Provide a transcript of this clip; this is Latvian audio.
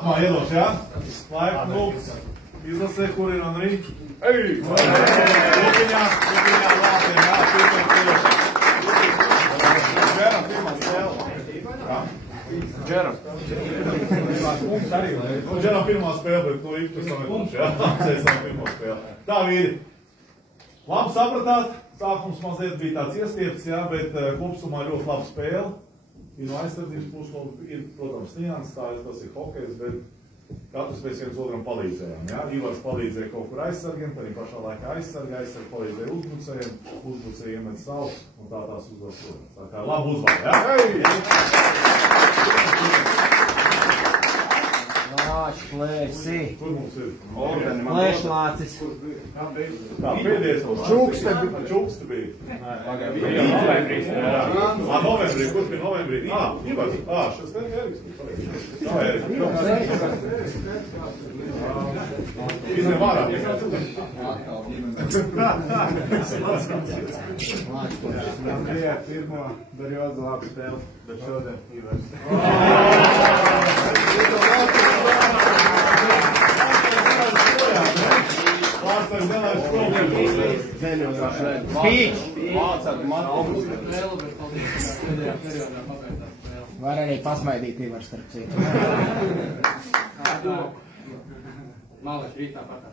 Iedoš, jā? Laika lūks. Izlasē, kur ir un rīt. Ej! Lupiņā lāpiem, jā, Džeram, pirmā spēle. Džeram. Džeram pirmā spēle, bet nu ik pēc tam ir mums, jā? Cēsam pirmā spēle. Tā, vīri. Labi sapratāt, sākums mazliet bija tāds iestiepts, jā, bet kopsumā ļoti laba spēle. Ir no aizsardzības puses, ir, protams, nianses, tas ir hokejs, bet katrs mēs viens otram palīdzējām. Ja? Ivars palīdzēja kaut kur aizsargiem, tad pašā laikā aizsargi palīdzēja uzbrucēji iemet savu, un tā tās uzvar, protams. Tā kā labi uzvar, ja? Lāči, plēsi. Kur mums ir? Plēšlācis. Tā, pēdējais mums. Čukste bija. Novembrī, kurš bija novembrī? Ivars, šis te Eriks. Tā, Eriks. Izne vārā. Bija pirmo Darjoza labu spēli, bet šodien Ivars. Var arī pasmaidīt Ivars starp citu. Malaši rītā patā.